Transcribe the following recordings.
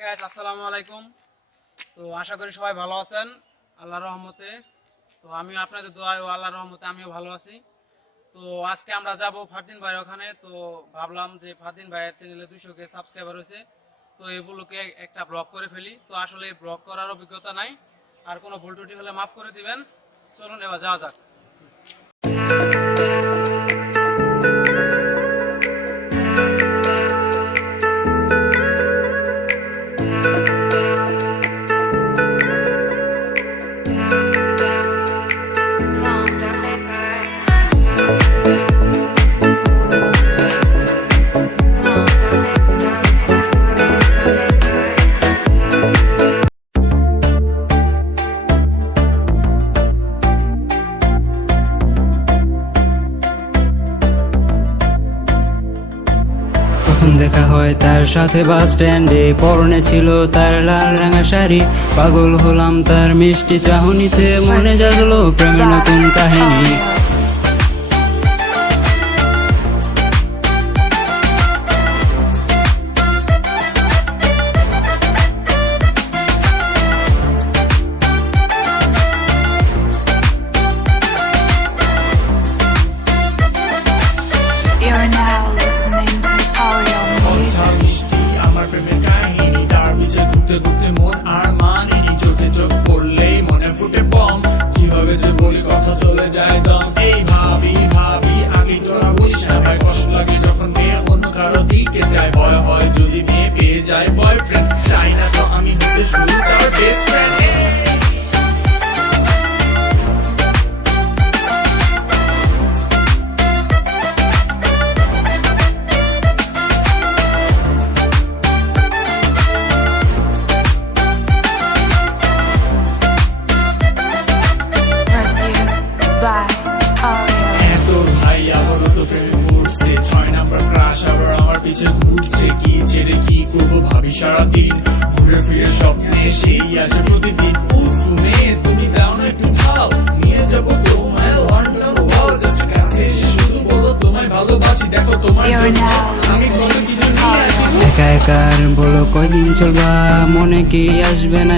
Guys, আসসালামু আলাইকুম। তো আশা করি সবাই ভালো আছেন আল্লাহর রহমতে। তো আমিও আপনাদের দোয়ায় ও আল্লাহর রহমতে আমিও ভালো আছি। তো আজকে আমরা যাব ফারদিন ভাইয়ের ওখানে। তো ভাবলাম যে ফারদিন ভাইয়ের চ্যানেলে 200K সাবস্ক্রাইবার হয়েছে, তো এগুলোকে একটা ব্লগ করে ফেলি। তো আসলে ব্লগ করার অভিজ্ঞতা নাই, আর কোনো ভুল ত্রুটি হলে মাফ করে দিবেন। চলুন এবার যাওয়া যাক। দেখা হয় তার সাথে বাস স্ট্যান্ডে, পরনে ছিল তার লাল রাঙা শাড়ি। পাগল হলাম তার মিষ্টি চাহনিতে, মনে জাগলো প্রেমের নতুন কাহিনী। ঘুরতে মন আর মানেনি, চোখে চোখ পড়লেই মনে ফুটে বম। কিভাবে যে বলি কথা চলে যায় দম। এই ভাবি আগে তোরা বুঝিস না ভাই, কষ্ট লাগে যখন মেয়ে অন্য কারো দিকে যায়। ভয় হয় যদি মেয়ে পেয়ে যায় বয়ফ্রেন্ড, চাই না তো আমি হতে শুরু তার বেস্ট ফ্রেন্ড। পিছে ঘুরছে কি ছেড়ে কি করবো ভাবি সারাদিন, ঘুরে ফিরে স্বপ্নে সেই আসে প্রতিদিন। তুমি তুমি দাও না একটু ভাও, নিয়ে যাবো তোমায় লন্ডন ওয়াও। জাস্ট কাছে এসে শুধু বলো তোমায় ভালোবাসি, দেখো তোমার জন্য আমি কত কিছু নিয়ে আসি। একা একার বলো কয়দিন চলবা, মনে কি আসবে না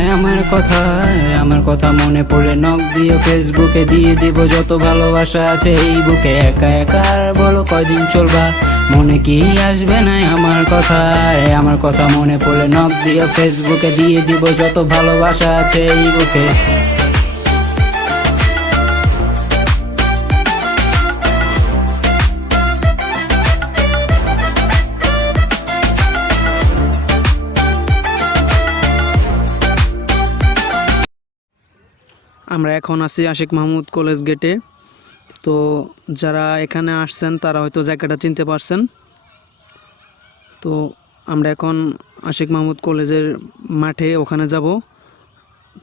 আমার কথা মনে পড়ে নক দিয়ে ফেসবুকে দিয়ে দিব যত ভালোবাসা আছে এই বুকে। একা একার বলো কয়দিন চলবা, মনে কি আসবে না আমার কথা মনে পড়লে নক দিয়ে ফেসবুকে দিয়ে দিব যত ভালোবাসা আছে এই বুকে। আমরা এখন আছি আশিক মাহমুদ কলেজ গেটে। তো যারা এখানে আসছেন তারা হয়তো জায়গাটা চিনতে পারছেন। তো আমরা এখন আশিক মাহমুদ কলেজের মাঠে ওখানে যাব।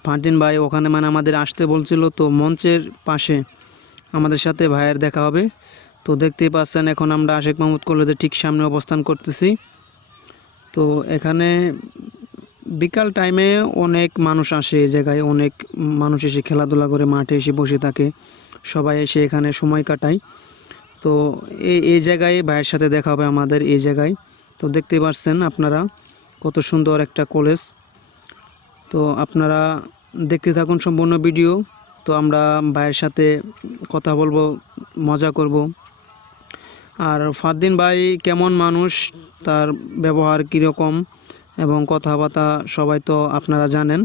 ফারদিন ভাই ওখানে আমাদের আসতে বলছিল, তো মঞ্চের পাশে আমাদের সাথে ভাইয়ের দেখা হবে। তো দেখতেই পাচ্ছেন এখন আমরা আশিক মাহমুদ কলেজের ঠিক সামনে অবস্থান করতেছি। তো এখানে বিকাল টাইমে অনেক মানুষ আসে, এই জায়গায় অনেক মানুষ এসে খেলাধুলা করে, মাঠে এসে বসে থাকে, সবাই এসে এখানে সময় কাটায়। তো এই জায়গায় ভাইয়ের সাথে দেখা হবে আমাদের এই জায়গায়। তো দেখতে পাচ্ছেন আপনারা কত সুন্দর একটা কলেজ। তো আপনারা দেখতে থাকুন সম্পূর্ণ ভিডিও। তো আমরা ভাইয়ের সাথে কথা বলবো, মজা করব। আর ফারদিন ভাই কেমন মানুষ, তার ব্যবহার কীরকম এবং কথাবার্তা সবাই তো আপনারা জানেন।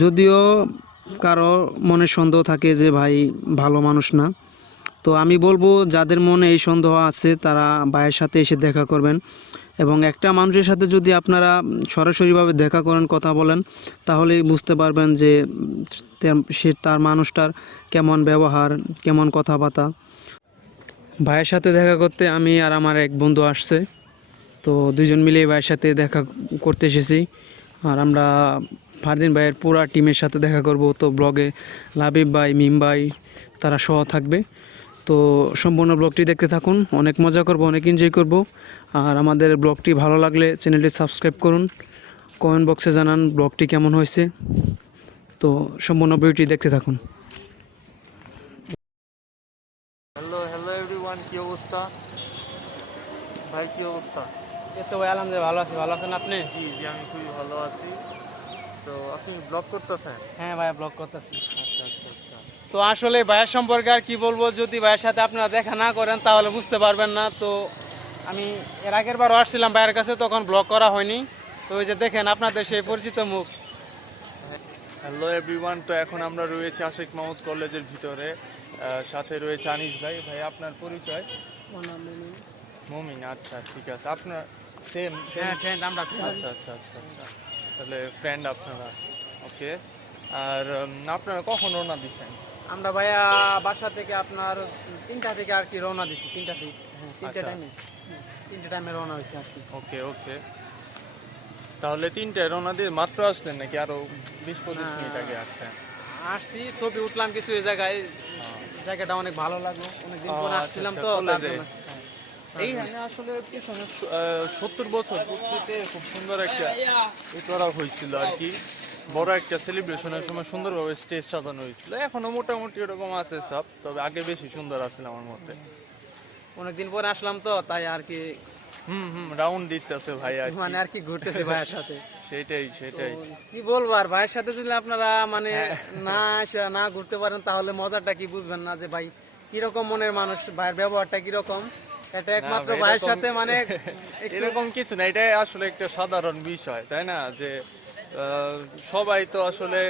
যদিও কারো মনে সন্দেহ থাকে যে ভাই ভালো মানুষ না, তো আমি বলবো যাদের মনে এই সন্দেহ আছে তারা ভাইয়ের সাথে এসে দেখা করবেন। এবং একটা মানুষের সাথে যদি আপনারা সরাসরিভাবে দেখা করেন, কথা বলেন, তাহলেই বুঝতে পারবেন যে সে তার মানুষটার কেমন ব্যবহার, কেমন কথাবার্তা। ভাইয়ের সাথে দেখা করতে আমি আর আমার এক বন্ধু আসছে। তো দুইজন মিলে ভাইয়ের সাথে দেখা করতে এসেছি। আর আমরা ফারদিন ভাইয়ের পুরা টিমের সাথে দেখা করব। তো ব্লগে লাবিব ভাই, মিম ভাই তারা সহ থাকবে। তো সম্পূর্ণ ব্লগটি দেখতে থাকুন, অনেক মজা করব, অনেক এনজয় করব। আর আমাদের ব্লগটি ভালো লাগলে চ্যানেলটি সাবস্ক্রাইব করুন, কমেন্ট বক্সে জানান ব্লগটি কেমন হয়েছে। তো সম্পূর্ণ ভিডিওটি দেখতে থাকুন। হ্যালো এভরিওয়ান, কি অবস্থা ভাই? কি অবস্থা? এই তো ভাই আলহামদুলিল্লাহ ভালো আছি, ভালো আছেন আপনি? জি জি আমি খুবই ভালো আছি। তো আপনি ব্লগ করতেছেন? হ্যাঁ ভাই, ব্লগ করতেছি। আচ্ছা আচ্ছা আচ্ছা। তো আসলে ভাইয়ের সম্পর্কে আর কি বলবো, যদি ভাইয়ের সাথে আপনারা দেখা না করেন তাহলে বুঝতে পারবেন না। তো আমি এর আগের বারও আসছিলাম ভাইয়ের কাছে, তখন ব্লগ করা হয়নি। তো ওই যে দেখেন আপনাদের সেই পরিচিত মুখ। হ্যালো এভরিওয়ান, তো এখন আমরা রয়েছি আশিক মাহমুদ কলেজের ভিতরে। সাথে রয়েছে আনিস ভাই। ভাই আপনার পরিচয়? মমিন। আচ্ছা ঠিক আছে, আপনার সেম হ্যাঁ ফ্রেন্ড, আমরা আচ্ছা আচ্ছা আচ্ছা আচ্ছা, তাহলে ফ্রেন্ড আপনারা। ওকে। আর আপনারা কখন রওনা দিচ্ছেন? আমরা ভাইয়া বাসা থেকে আপনার 3টা থেকে আর কি রওনা দিছি, 3টা থেকে। হ্যাঁ 3টে আচ্ছা। টাইমে, 3টে টাইমে রওনা হয়েছে আর কি। ওকে ওকে, তাহলে 3টায় রওনা দিয়ে মাত্র আসলেন নাকি আরো 20-25 মিনিট আগে আসছেন? আসছি, ছবি উঠলাম কিছু এই জায়গায়, জায়গাটা অনেক ভালো লাগলো, অনেকদিন পর আচ্ছা, আসছিলাম আচ্ছা, তো তার কলেজে। জন্য। এইখানে আসলে পিছনে 70 বছর পূর্তিতে খুব সুন্দর একটা ই করা হয়েছিল আর কি, বড় একটা সেলিব্রেশনের সময় সুন্দরভাবে স্টেজ সাজানো হয়েছিল। এখনো মোটামুটি এরকম আছে সব, তবে আগে বেশি সুন্দর আছিল আমার মতে। অনেকদিন পরে আসলাম তো তাই আর কি, রাউন্ড দিতেছে ভাই আর কি। মানে আর কি ঘুরতেছি ভাইয়ের সাথে। সেটাই সেটাই। তো কি বলবো আর, ভাইয়ের সাথে যদি আপনারা মানে না আসা না ঘুরতে পারেন তাহলে মজাটা কি বুঝবেন না, যে ভাই কিরকম মনের মানুষ, ভাইয়ের ব্যবহারটা কিরকম। এটা একমাত্র ভাই, ভাইয়ের এরকম- সাথে মানে এরকম কিছু না, এটাই আসলে একটা সাধারণ বিষয়, তাই না? যে সবাই তো আসলে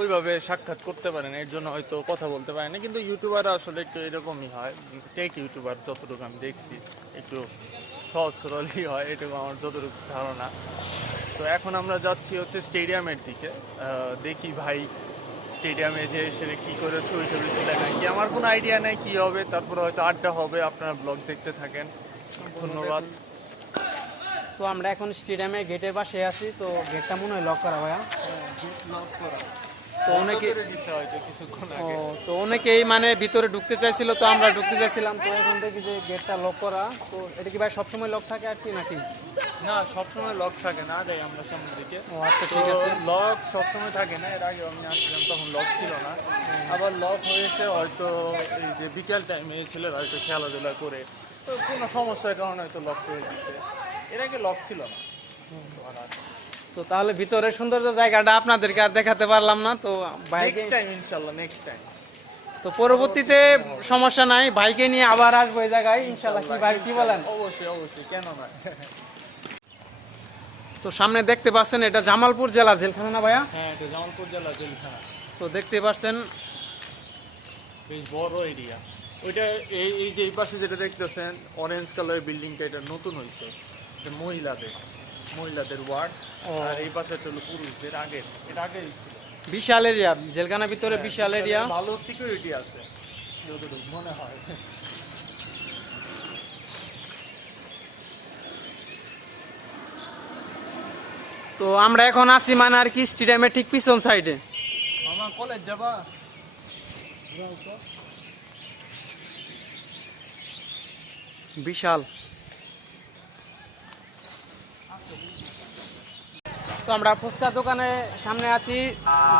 ওইভাবে সাক্ষাৎ করতে পারে না, এর জন্য হয়তো কথা বলতে পারে না। কিন্তু ইউটিউবার আসলে একটু এরকমই হয়, টেক ইউটিউবার যতটুকু আমি দেখছি একটু সহজ সরলই হয়, এটুকু আমার যতটুকু ধারণা। তো এখন আমরা যাচ্ছি হচ্ছে স্টেডিয়ামের দিকে। দেখি ভাই স্টেডিয়ামে যে সেটা কী করে ছবি টবি তুলে নাকি, আমার কোনো আইডিয়া নেই কী হবে। তারপরে হয়তো আড্ডা হবে, আপনারা ব্লগ দেখতে থাকেন। ধন্যবাদ। তো আমরা এখন স্টেডিয়ামে গেটের পাশে আছি, তো গেটটা মনে হয় লক করা ভাইয়া। তো অনেকে হয়তো কিছুক্ষণ ও, আগে। তো অনেকেই মানে ভিতরে ঢুকতে চাইছিল, তো আমরা ঢুকতে চাইছিলাম, তো এখন দেখি যে গেটটা লক করা। তো এটা কি ভাই সবসময় লক থাকে আর কি নাকি? না, সবসময় লক থাকে না, যাই আমরা সামনের দিকে। ও আচ্ছা ঠিক আছে। লক সবসময় থাকে না, এর আগে আমি আসছিলাম তখন লক ছিল না, আবার লক হয়েছে হয়তো এই যে বিকেল টাইমে ছেলেরা হয়তো খেলাধুলা করে, তো কোনো সমস্যার কারণে হয়তো লক করে দিচ্ছে। এর আগে লক ছিল না। তো তাহলে ভিতরে সৌন্দর্য জায়গাটা আপনাদেরকে আর দেখাতে পারলাম না, তো বাইকে নেক্সট টাইম ইনশাল্লাহ, নেক্সট টাইম। তো পরবর্তীতে সমস্যা নাই, ভাইকে নিয়ে আবার আসবো এই জায়গায় ইনশাল্লাহ। কি ভাই কি বলেন? অবশ্যই অবশ্যই, কেন না। তো সামনে দেখতে পাচ্ছেন এটা জামালপুর জেলা জেলখানা না ভাইয়া? হ্যাঁ, এটা জামালপুর জেলা জেলখানা, তো দেখতে পাচ্ছেন বেশ বড় এরিয়া। ওইটা এই এই যে এই পাশে যেটা দেখতেছেন অরেঞ্জ কালারের বিল্ডিংটা, এটা নতুন হয়েছে, এটা মহিলাদের ওয়ার্ড। আর এই পাশে হলো পুরুষদের, আগের এটা আগেই ছিল। বিশাল এরিয়া, জেলখানার ভিতরে বিশাল এরিয়া। ভালো সিকিউরিটি আছে যতটুকু মনে হয়। তো আমরা এখন আছি মানে আর কি স্টেডিয়ামের ঠিক পিছন সাইডে। আমার কলেজ যাবা? বিশাল। তো আমরা ফুচকা দোকানের সামনে আছি,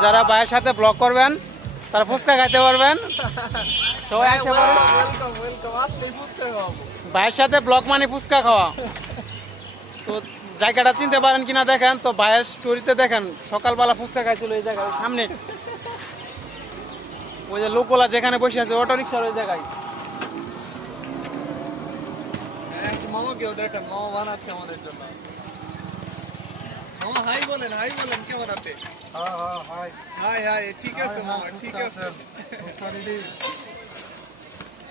যারা ভাইয়ের সাথে ব্লগ করবেন তারা ফুচকা খাইতে পারবেন, সবাই আসে পারেন। ভাইয়ের সাথে ব্লগ মানে ফুচকা খাওয়া। তো জায়গাটা চিনতে পারেন কিনা দেখেন, তো ভাইয়ের স্টোরিতে দেখেন সকালবেলা ফুচকা খাইছিল এই জায়গায় সামনে, ওই যে লোকগুলা যেখানে বসে আছে অটো রিক্সার ওই জায়গায়। মামাকেও দেখেন, মামা বানাচ্ছে আমাদের জন্য। মামা হাই বলেন, কেমন আছে? হাই হাই, ঠিক আছে মামা, ঠিক আছে।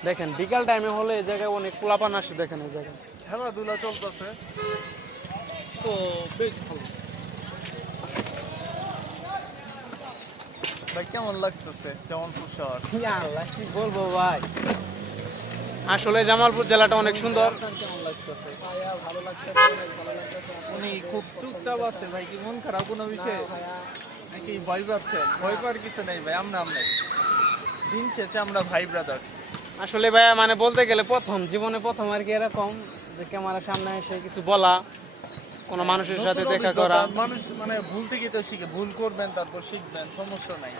দেখেন বিকাল টাইমে হলে এই জায়গায় অনেক পোলাপান আসে, দেখেন এই জায়গায় খেলাধুলা চলতেছে, তো বেশ ভালো। ভাই কেমন লাগতেছে জামালপুর শহর? আল্লাহ কি বলবো ভাই, আসলে জামালপুর জেলাটা অনেক সুন্দর। কেমন লাগতেছে? ভালো লাগতেছে, উনি খুব চুপচাপ আছে ভাই, কি মন খারাপ কোনো বিষয়ে নাকি ভয় পাচ্ছেন? ভয় পাওয়ার কিছু নেই ভাই, আমরা দিন শেষে আমরা ভাই ব্রাদার। আসলে ভাই মানে বলতে গেলে জীবনে প্রথম আর কি এরকম যে ক্যামেরার সামনে এসে কিছু বলা, কোনো মানুষের সাথে নতুন দেখা অভিজ্ঞতা, করা। মানুষ মানে ভুল থেকেই তো শিখে, ভুল করবেন তারপর শিখবেন, সমস্যা নাই।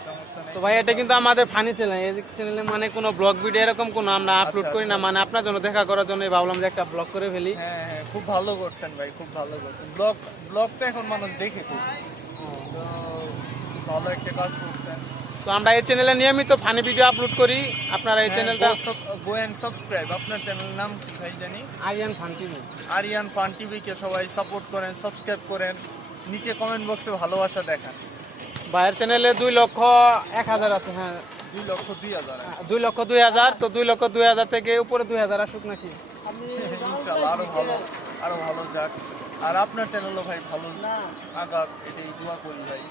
তো ভাই এটা কিন্তু আমাদের ফানি চ্যানেল, এই চ্যানেলে মানে কোনো ব্লগ ভিডিও এরকম কোনো আমরা আপলোড করি না, মানে আপনার জন্য দেখা করার জন্য ভাবলাম যে একটা ব্লগ করে ফেলি। হ্যাঁ হ্যাঁ, খুব ভালো করছেন ভাই, খুব ভালো করছেন। ব্লগ তো এখন মানুষ দেখে খুব, তো ভালো একটা কাজ করছেন। তো আমরা এই চ্যানেলে নিয়মিত ফানি ভিডিও আপলোড করি, আপনারা এই চ্যানেলটা গো এন্ড সাবস্ক্রাইব। আপনার চ্যানেলের নাম কি ভাই জানি? Aryan fun TV. Aryan fun TV কে সবাই সাপোর্ট করেন, সাবস্ক্রাইব করেন, নিচে কমেন্ট বক্সে ভালোবাসা দেখান। ভাইয়ের চ্যানেলে 2,01,000 আছে। হ্যাঁ 2,02,000 2,02,000। তো 2,02,000 থেকে উপরে 2,000 আসুক নাকি? ইনশাআল্লাহ আরো ভালো যাক। আর আপনার চ্যানেলও ভাই ভালো আগাক, এটাই দোয়া করি ভাই।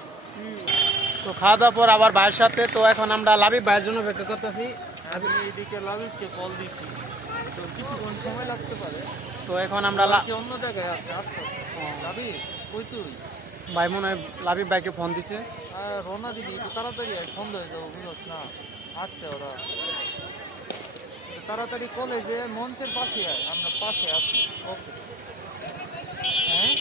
তো খাওয়া দাওয়ার পর আবার ভাইয়ের সাথে, তো এখন আমরা লাবিব ভাইয়ের জন্য অপেক্ষা করতেছি। আমি এইদিকে লাবিবকে কল দিছি, তো কিছুক্ষণ সময় লাগতে পারে। তো এখন আমরা অন্য জায়গায় আছে, আসতে লাবিব কই তুই? ভাই মনে হয় লাবিব ভাইকে ফোন দিছে। রওনা দিবি, একটু তাড়াতাড়ি আয়, সন্ধ্যা হয়ে যাবো, বুঝছ না? আসছে ওরা, তাড়াতাড়ি কলেজে মঞ্চের পাশে আয়, আমরা পাশে আছি। ওকে হ্যাঁ,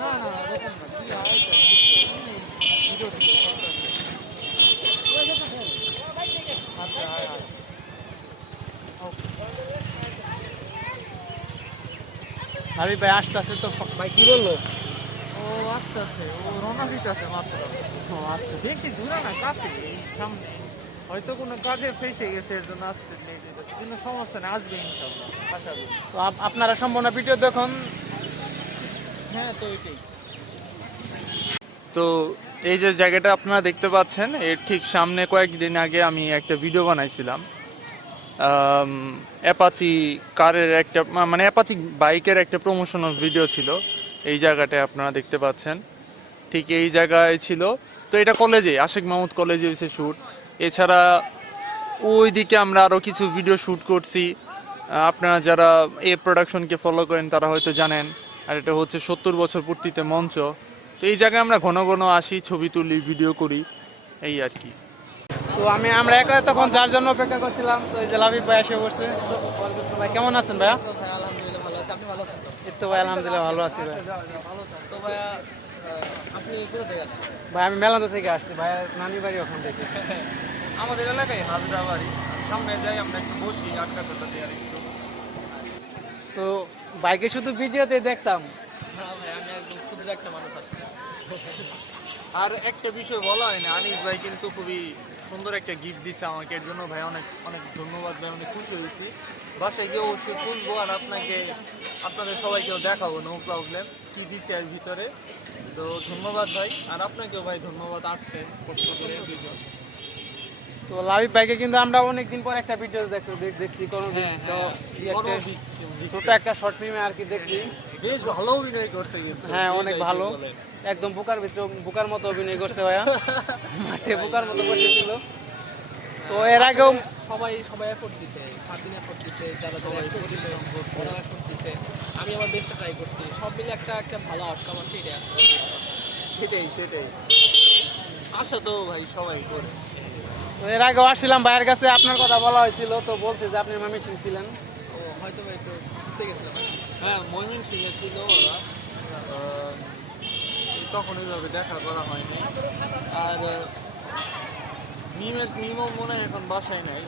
না না এরকম না, তুই আয় ভিডিও ছিল। আচ্ছা আয় আয়। লাবিব ভাই আসতেছে। তো ভাই কি বললো? ও আসতেছে, ও রওনা দিতেছে মাত্র। ও আচ্ছা। বেশি দূরে না, কাছে এই সামনে। হয়তো কোনো কাজে ফেসে গেছে, এর জন্য আসতে লেট হইতেছে, কিন্তু সমস্যা নেই, আসবে ইনশাল্লাহ, আশা করি। তো আপনারা সম্পূর্ণ ভিডিও দেখুন। হ্যাঁ তো এটাই। তো এই যে জায়গাটা আপনারা দেখতে পাচ্ছেন, এর ঠিক সামনে কয়েকদিন আগে আমি একটা ভিডিও বানাইছিলাম। অ্যাপাচি কারের একটা মানে অ্যাপাচি বাইকের একটা প্রমোশনাল ভিডিও ছিল। এই জায়গাটায় আপনারা দেখতে পাচ্ছেন, ঠিক এই জায়গায় ছিল। তো এটা কলেজে, আশিক মাহমুদ কলেজে হয়েছে শ্যুট। এছাড়া ওইদিকে আমরা আরও কিছু ভিডিও শ্যুট করছি। আপনারা যারা এই প্রোডাকশনকে ফলো করেন তারা হয়তো জানেন। আর এটা হচ্ছে 70 বছর পূর্তিতে মঞ্চ। তো এই জায়গায় আমরা ঘন ঘন আসি, ছবি তুলি, ভিডিও করি, এই আর কি। তো আমরা একা তখন যার জন্য অপেক্ষা করছিলাম, তো এই যে লাবিব ভাই এসে বসছে। তো ভাই কেমন আছেন ভাইয়া? আলহামদুলিল্লাহ ভালো আছি। আপনি ভালো আছেন তো? এই তো ভাই আলহামদুলিল্লাহ ভালো আছি ভাই। তো ভাইয়া আপনি কোথা থেকে আসছেন? ভাই আমি মেলান্দা থেকে আসছি, ভাইয়ের নানি বাড়ি ওখান থেকে। আমাদের এলাকায় হাজরা বাড়ি, সামনে যাই আমরা একটু বসি, আটকা কথা দিয়ে আর একটু। তো বাইকে শুধু ভিডিওতে দেখতাম। হ্যাঁ ভাই, আমি একদম ক্ষুদ্র একটা মানুষ আছি। আর একটা বিষয় বলা হয় না, আনিস ভাই কিন্তু খুবই সুন্দর একটা গিফট দিচ্ছে আমাকে, এর জন্য ভাই অনেক অনেক ধন্যবাদ ভাই, অনেক খুশি হয়েছি। বাসায় গিয়ে অবশ্যই খুলবো আর আপনাদের সবাইকেও দেখাবো, নো প্রবলেম, কি দিচ্ছে এর ভিতরে। তো ধন্যবাদ ভাই, আর আপনাকেও ভাই ধন্যবাদ, আসছেন কষ্ট করে দুজন। তো লাবিব ভাইকে কিন্তু আমরা অনেকদিন পর একটা ভিডিও দেখছি, কোনো তো একটা ছোট একটা শর্ট ফিল্মে আর কি দেখছি। বেশ ভালো অভিনয় করছে কিন্তু। হ্যাঁ অনেক ভালো, একদম বোকার মতো অভিনয় করছে ভাইয়া, মাঠে বোকার মতো বসেছিল। তো এর আগেও সবাই এফোর্ট দিছে, 7 দিন এফোর্ট দিছে, যারা এফোর্ট দিছে ওরা এফোর্ট দিছে, আমি আমার বেস্টটা ট্রাই করছি, সব মিলে একটা ভালো আউটকাম আসছে, এটাই আসলে। সেটাই আশা তো ভাই সবাই করে। তো এর আগেও আসছিলাম ভাইয়ের কাছে, আপনার কথা বলা হয়েছিল, তো বলছে যে আপনি ময়মনসিং ছিলেন। ও হয়তো ভাই একটু ঘুরতে গেছিলাম। হ্যাঁ ময়মনসিংহে ছিল ওরা, তখন ওইভাবে দেখা করা হয়নি। আর মিমও মনে হয় এখন বাসায় নাই।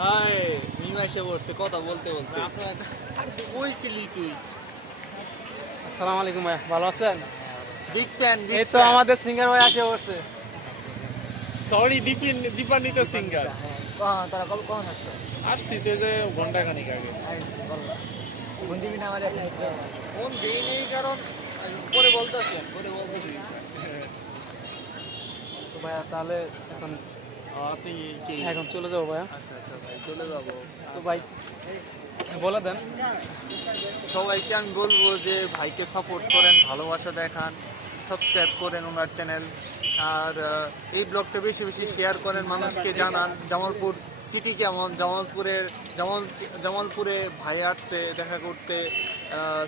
হাই মিম এসে পড়ছে কথা বলতে বলতে। আপনার একটা ওই ছিলি তুই? আসসালামু আলাইকুম ভাই, ভালো আছেন? Big fan. এই তো আমাদের সিঙ্গার ভাই আসে বসছে। Sorry Dipanwita singer. তারা কখন আসছে? আসছি তো যে ঘন্টাখানিক আগে। ফোন দিবি না আমার একটা? ফোন দিই নেই, কারণ পরে বলতেছি। তো ভাইয়া তাহলে আপনি কি? এখন চলে যাবো ভাইয়া। আচ্ছা ভাই, চলে যাবো। তো ভাই বলে দেন। সবাইকে আমি বলবো যে ভাইকে সাপোর্ট করেন, ভালোবাসা দেখান, সাবস্ক্রাইব করেন ওনার চ্যানেল। আর এই ব্লগটা বেশি বেশি শেয়ার করেন, মানুষকে জানান জামালপুর সিটি কেমন, জামালপুরে ভাই আসছে দেখা করতে,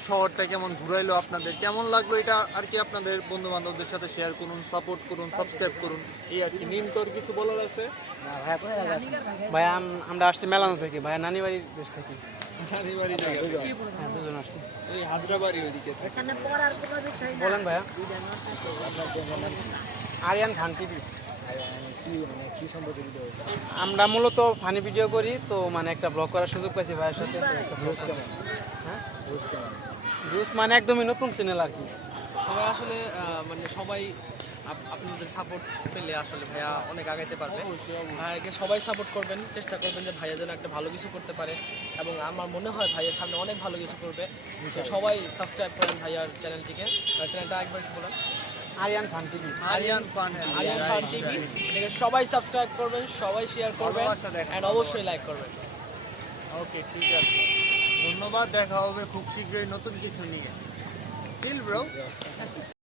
শহরটা কেমন ঘুরাইলো, আপনাদের কেমন লাগলো এটা আর কি আপনাদের বন্ধু বান্ধবদের সাথে শেয়ার করুন, সাপোর্ট করুন, সাবস্ক্রাইব করুন, এই আর কি। নিম তোর কিছু বলার আছে? ভাইয়া আমরা আসছি মেলানো থেকে, ভাইয়া নানি বাড়ির দেশ থেকে। নানিবাড়ি থেকে হ্যাঁ, দুজন আসছি। এই হাজরাবাড়ি ওইদিকে। বলেন ভাইয়া। আরিয়ান খান টিভি। আমরা মূলত ফানি ভিডিও করি, তো মানে একটা ব্লগ করার সুযোগ পাইছি ভাইয়ের সাথে। হ্যাঁ, ভিউজ মানে একদমই নতুন চ্যানেল আর কি। সবাই আসলে মানে সবাই আপনাদের সাপোর্ট পেলে আসলে ভাইয়া অনেক আগাইতে পারবে। ভাইয়াকে সবাই সাপোর্ট করবেন, চেষ্টা করবেন যে ভাইয়া যেন একটা ভালো কিছু করতে পারে, এবং আমার মনে হয় ভাইয়ের সামনে অনেক ভালো কিছু করবে। তো সবাই সাবস্ক্রাইব করেন ভাইয়ার চ্যানেলটিকে। চ্যানেলটা একবার কি বলেন? আরিয়ান খান টিভি। আরিয়ান খান টিভি। এটাকে সবাই সাবস্ক্রাইব করবেন, সবাই শেয়ার করবেন, এন্ড অবশ্যই লাইক করবেন। ওকে, ঠিক আছে, ধন্যবাদ। দেখা হবে খুব শীঘ্রই নতুন কিছু নিয়ে। Chill bro.